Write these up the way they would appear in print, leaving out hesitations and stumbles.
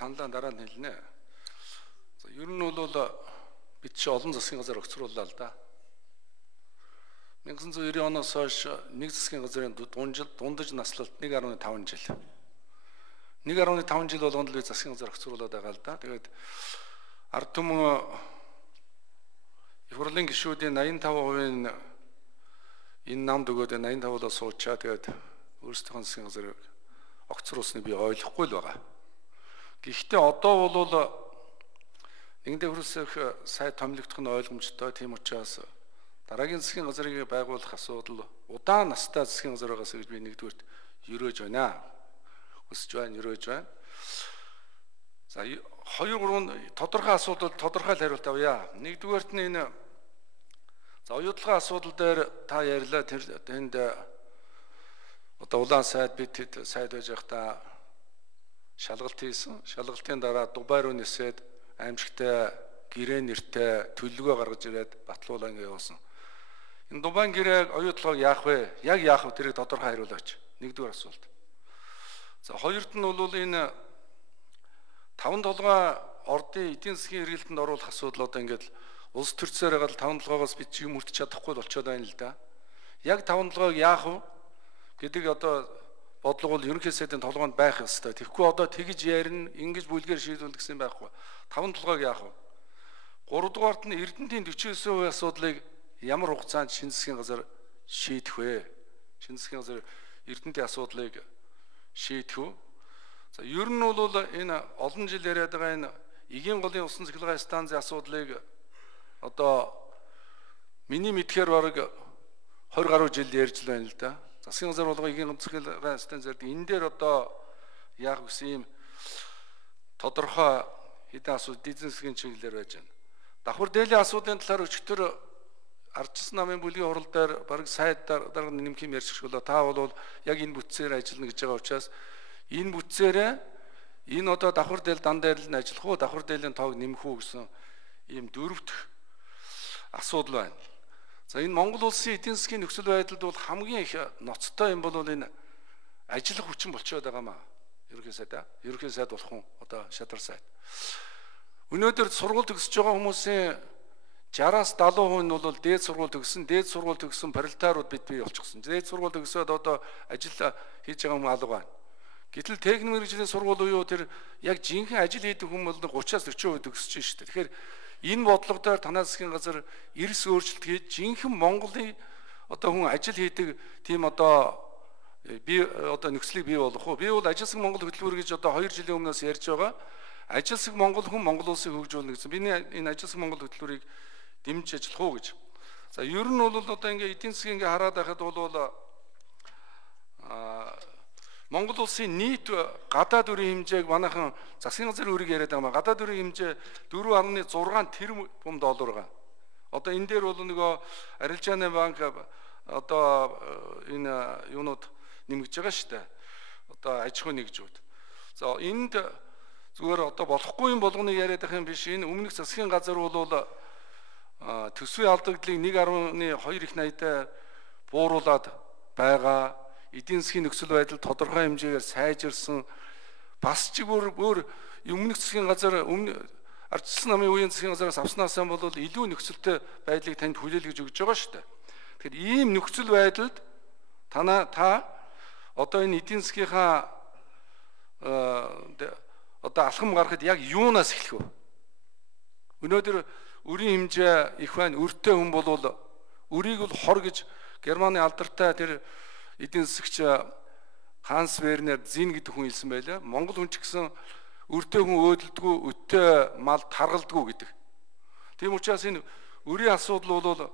танлаа дараа нь хэлнэ. Ер нь бол бид чи олон засгийн газар огцрууллаа л да. 1990 оноос хойш нэг засгийн газрын дундаж наслалт 1.5 жил. 1.5 жил болгонд л би засгийн газар огцруулаад байгаа л да. Тэгээд ард түмэн их хурлын гишүүдийн 85% энэ намд өгөөд 85%-аас суучаа тэгээд өөрсдийнхөө засгийн газрыг огцруулсныг би ойлгохгүй л байгаа. Гэхдээ одоо бол нэгдээ хөрөсөх сайд томилогдох нь ойлгомжтой. Тийм учраас дараагийн засгийн газрыг байгуулах асуудал удаан настай засгийн газар байгаас гэж би нэгдүгürt ерөөж байна. Хүсэж байна, ерөөж байна. За 2-3 тодорхой асуудал тодорхой хариулт авъя. Нэгдүгürt нь энэ за оюутлогын асуудал дээр та ярьлаа. Тэнд одоо улаан сайд бид сайд байж байхдаа шалгалт хийсэн. Шалгалтын дараа Дубай руу нисээд аимшигтай гэрээ нэртэй төлөвлөгөө гаргаж ирээд батлуулаа ингэ явуулсан. Энэ Дубайн гэрээг оюутлогыг яах вэ? Яг яах вэ? Тэрийг тодорхой хариулаач. Нэгдүгээр асуулт. За хоёрт нь бол энэ 5 толгой ордын эдийн засгийн хэрэгэлтэнд оруулах асуудал одоо ингээд улс төрцөөр гал 5 толгоогоос бид юм хүртэж чадахгүй болчиход байна л да. Яг 5 толгойг яах вэ гэдэг одоо бодлого бол ерөнхий сайдын толгойд байх ёстой. Тэгэхгүй одоо тэгж ярина, ингэж бүлгээр шийдвэрлэх гэсэн байхгүй. 5 толгойг яах вэ? 3 дугаарт нь Эрдэнэтийн 49% асуудлыг ямар хугацаанд шинэ засгийн газар шийдэх вэ? Шинэ засгийн газар Эрдэнэтийн асуудлыг шийдэх үү? За ер нь бол энэ олон жил яриад байгаа энэ эгийн голын усан цахилгаан станцын асуудлыг одоо миний мэдхээр бараг 20 гаруй жил ярьж л байна л да. Засгийн газар болгоо эгийн цахилгаан станц зэрэг энэ дээр одоо яах гэсэн юм тодорхой хэдэн асуудал эзэн засгийн чиглэлээр байж байна. Давхар дээлийн асуудлын талаар өчигдөр ардчилсан намын бүлгийн хурал дээр бараг сайд дараа нэмэх юм ярьж өглөө. Та бол яг энэ бүтцээр ажиллана гэж байгаа учраас энэ бүтцээрээ энэ одоо давхар дээл дан дээр л ажиллах уу, давхар дээлийн тоог нэмэх үү гэсэн ийм дөрөвдөх асуудал байна. За энэ Монгол улсын эдийн засгийн нөхцөл байдалд бол хамгийн их ноцтой юм бол энэ ажиллах хүчин болчиход байгаа маа. Ерөнхий сайд болох хүн одоо шадар сайд. Өнөөдөр сургууль төгсөж байгаа хүмүүсийн 60-аас 70% нь бол дээд сургууль төгссөн парилтаарууд бий болчихсон. Дээд сургууль төгсөөд одоо ажил хийж байгаа хүмүүс алга байна. Гэтэл техник мэргэжлийн сургууль уу тэр яг жинхэнэ ажил хийдэг хүмүүс бол 30-аас 40% төгсөж шүү дээ. Тэгэхээр энэ бодлого дээр танай засгийн газар эрс өөрчлөлт хийж жинхэнэ Монголын одоо хүн ажил хийдэг тийм одоо би одоо нөхцөлийг бий болгох уу? Би бол ажилсаг Монгол хөтөлбөр гэж одоо 2 жилийн өмнөөс ярьж байгаа. Ажилсаг Монгол хүн Монгол улсыг хөгжүүлнэ гэсэн. Би энэ ажилсаг Монгол хөтөлбөрийг дэмжиж ажиллах уу гэж. За ер нь бол одоо ингээ эдийн засгийн ингээ хараад байхад бол Монгол улсын нийт гадаад өрийн хэмжээг манайхан засгийн газрын өрийг яриад байгаа. Гадаад өрийн хэмжээ 4.6 тэрбум доллар байгаа. Одоо энэ дээр бол нөгөө арилжааны банк одоо энэ юунууд нэмэгдэж байгаа шүү дээ. Одоо аж ахуй нэгжүүд. За энд зүгээр одоо болохгүй юм болгоныг яриад байх юм биш. Энэ өмнөх засгийн газар бол төсвийн алдагдлыг 1.2 их найтай бууруулад байгаа. Эдийн засгийн нөхцөл байдал тодорхой хэмжээгээр сайжирсан. Бас ч өөр өмнөх засгийн газар ардчилсан намын үеийн засгийн газараас авснаасаа бол илүү нөхцөлтэй байдлыг танд хүлээлгэж өгч байгаа шүү дээ. Тэгэхээр ийм нөхцөл байдалд та одоо энэ эдийн засгийнхаа одоо алхам гаргахад яг юунаас эхлэх вэ? Өнөөдөр өрийн хэмжээ их байна. Өртөө хүн бол өрийг бол хор гэж Германы алдартай тэр эдийн засагч Ханс Вернер Зин гэдэг хүн хэлсэн байлаа. Монгол хүн ч гэсэн өртөө хүн өөдөлдгөө, өтөө мал таргалдггүй гэдэг. Тийм учраас энэ өрийн асуудал бол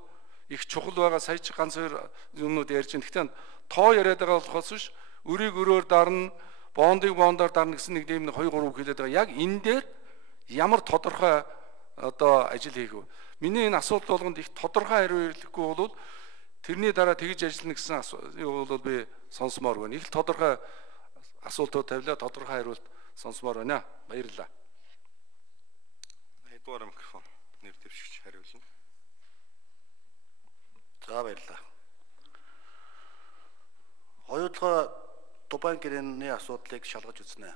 их чухал байгаа. Сая ч ганц хоёр юмнууд ярьж байна. Гэхдээ тоо яриад байгаа болохоос биш өрийг өрөөр дарна, бондыг бондоор дарна гэсэн нэг юм 2 3 хэлээд байгаа. Яг энэ дээр ямар тодорхой одоо ажил хийх вэ? Миний энэ асуудал болгонд их тодорхой хариу ирэхгүй бол тэрний дараа тэгж ажиллана гэсэн юу бол би сонсомоор байна. Их тодорхой асуултууд тавилаа, тодорхой хариулт сонсомоор байна. Баярлалаа. Эдуард микрофон нэр дэвшигч хариулна. За баярлалаа. Оюутлага Дубайн гэрээний асуудлыг шалгаж үзнэ.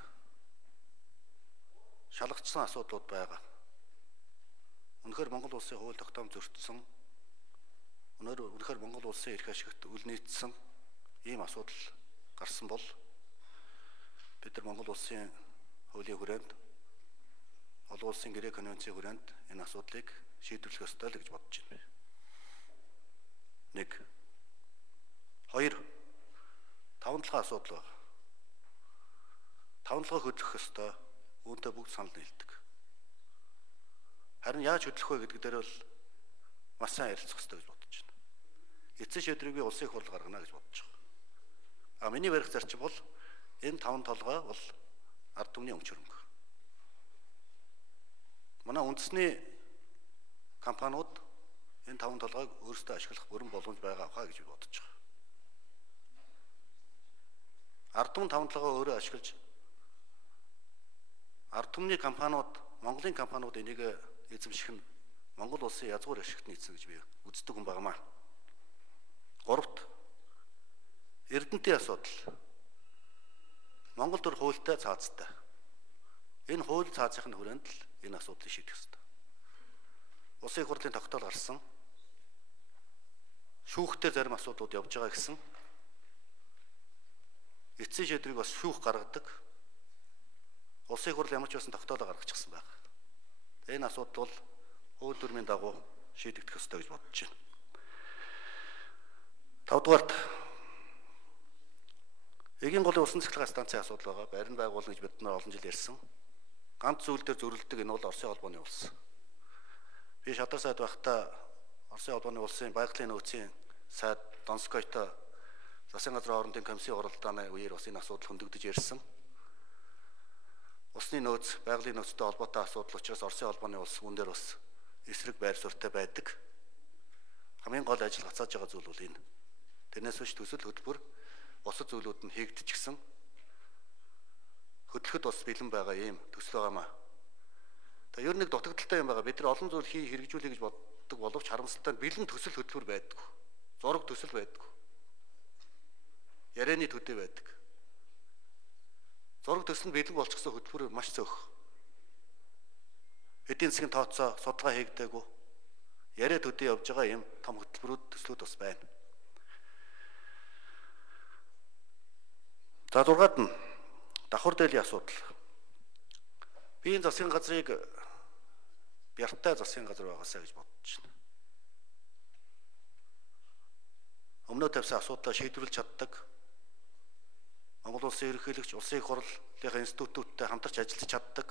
шалгагдсан асуудлууд байгаа. Үнэхээр Монгол улсын хууль тогтоом зөрчсөн, үнэхээр Монгол улсын эрх ашигт үл нийцсэн ийм асуудал гарсан бол бид нар Монгол улсын хуулийн хүрээнд, олон улсын гэрээ конвенцийн хүрээнд энэ асуудлыг шийдвэрлэх ёстой л гэж бодож байна. 1. 2. 5 асуудал байна. 5 хөдлөх ёстой. Үүнтэй бүгд санал нийлдэг. Харин яаж хөдлөх вэ гэдэг дээр бол маш сайн ярилцах ёстой гэж бодож байна. Эцсийн шийдвэрийг би улсын их хурл гаргана гэж бодож байгаа. Миний барих зарчим бол энэ 5 толгой бол ард түмний өмчөрөнгө. Манай үндэсний компаниуд энэ 5 толгойг өөрсдөө ашиглах бүрэн боломж байгаа хаа гэж би бодож байгаа. Ард түмэн 5 толгой өөрөө ашиглаж ард түмний компаниуд, Монголын компаниуд энийг эзэмших нь Монгол улсын язгуур ашигт нийцсэн гэж би үздэг хүн багамаа. 3-т Эрдэнэтийн асуудал. Монгол төр хуультай цаазтай. Энэ хууль цаазын хүрээнд л энэ асуудлыг шийдэх ёстой. Улсын их хурлын тогтоол гарсан. Шүүхтээр зарим асуудлууд явж байгаа гэсэн. Эцсийн шийдвэрийг бас шүүх гаргадаг. Улсын их хурл ямар ч байсан тогтоолоо гаргачихсан байна. Энэ асуудал бол хууль дүрмийн дагуу шийдэгдэх ёстой гэж бодож байна. 5-дугаарт Эгийн голын усан цэцлэгээ станцын асуудал байгаа. Барин байгуулна гэж бид нар олон жил ярьсан. Ганц зүйл дээр зөрөлдөг энэ бол Оросын холбооны улс. Би шадар сайд байхдаа Оросын холбооны улсын байгалийн нөөцийн сайд Донскойтой засгийн газрын хоорондын комиссийн уралдааны үеэр бас энэ асуудал хөндөгдөж ярьсан. Усны нөөц, байгалийн нөөцтэй холбоотой асуудал учраас Оросын холбооны улс үүн дээр бас эсрэг байр суурьтай байдаг. Хамгийн гол ажил гацааж байгаа зүйл бол энэ. Тэрнээс биш төсөл хөтөлбөр бусад зүйлүүд нь хийгдчихсэн. Хөдлөхөд бас бэлэн байгаа юм төсөл байгаамаа. Тэгээ ер нь нэг дутагдaltaй юм байгаа. Бид нар олон зүйл хэрэгжүүлэе гэж боддог боловч харамсалтай нь бэлэн төсөл хөтөлбөр байдаггүй. Зураг төсөл байдаггүй. Ярианы төдий байдаг. Зураг төсөл нь бэлэн болчихсон хөтөлбөр маш цөөх. Эдийн засгийн тооцоо судалгаа хийгдээгүй. Яриа төдий явж байгаа юм том хөтөлбөрүүд төслүүд бас байна. За 6-ад нь давхар дээлийн асуудал. Би энэ засгийн газрыг бяртай засгийн газар байгаасаа гэж бодож байна. Өмнөө тавьсан асуудлаа шийдвэрлэж чаддаг. Монгол улсын ерөнхийлөгч, улсын их хурлын институтуудтай хамтарч ажиллаж чаддаг.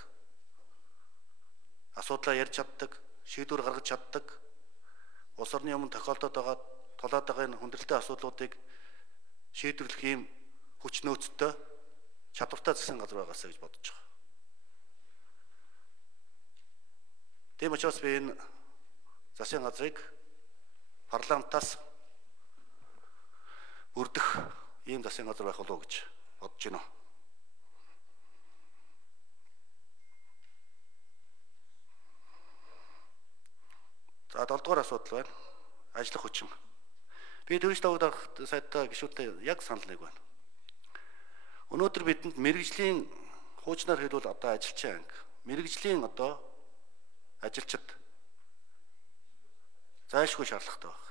Асуудлаа ярьж чаддаг, шийдвэр гаргаж чаддаг. Улс орны өмнө тохиолдоод байгаа тулаад байгаа энэ хүндрэлтэй асуудлуудыг шийдвэрлэх юм хүч нөөцтэй чадвартай засгийн газар байгаасаа гэж бодож байгаа. Тийм учраас би энэ засгийн газрыг парламентаас бүрдэх ийм засгийн газар байх болов уу гэж бодож байна. За 7-дугаар асуудал байна. Ажиллах хүчин. Би төвч тавдаг сайтаа гишүүдтэй яг санал нэг байна. Өнөөдөр бидэнд мэрэгжлийн хуучнаар хэлбэл одоо ажилчин анги, мэрэгжлийн одоо ажилчид зайлшгүй шаардлагатай байна.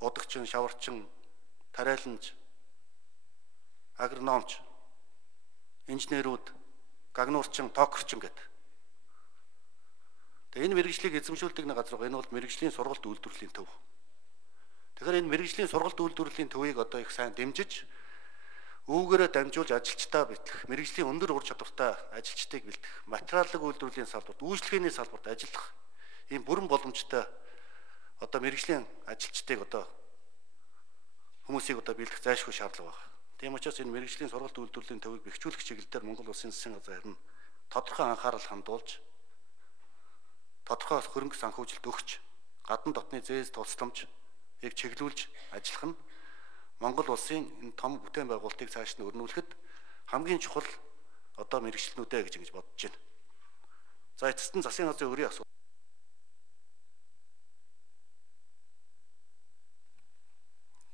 Бодогчин, шаварчин, тариаланч, агрономч, инженерүүд, гагнуурчин, токорчин гэдэг. Тэгээ энэ мэрэгжлийг эзэмшүүлдэг нэг газар байгаа. Энэ бол мэрэгжлийн сургалт үйлдвэрлэлийн төв. Тэгэхээр энэ мэрэгжлийн сургалт үйлдвэрлэлийн төвийг одоо их сайн дэмжиж, үүгээрээ дамжуулж ажилчдаа бэлтгэх, мэрэгжлийн өндөр ур чадвартай ажилчдыг бэлтгэх, материаллык үйлдвэрлэлийн салбарт, үйлчлэгээний салбарт ажиллах ийм бүрэн боломжтой одоо мэрэгжлийн ажилчдыг одоо хүмүүсийг одоо бэлтгэх зайлшгүй шаардлага байна. Тийм учраас энэ мэрэгжлийн сургалт үйлдвэрлэлийн төвийг бэхжүүлэх чиглэлээр Монгол Улсын засгийн газар харин тодорхой анхаарал хандуулж, тодорхой хөрөнгө санхүүжилт өгч, гадна дотны зээс тусламж ийг чиглүүлж ажиллах нь Монгол улсын энэ том бүтээн байгуулалтыг цааш нь өрнүүлэхэд хамгийн чухал одоо мэрэгчлэнүүдэ гэж ингэж бодож байна. За эцэст нь засгийн газрын өрийн асуудал.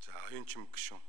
За оюун чим гишүүн.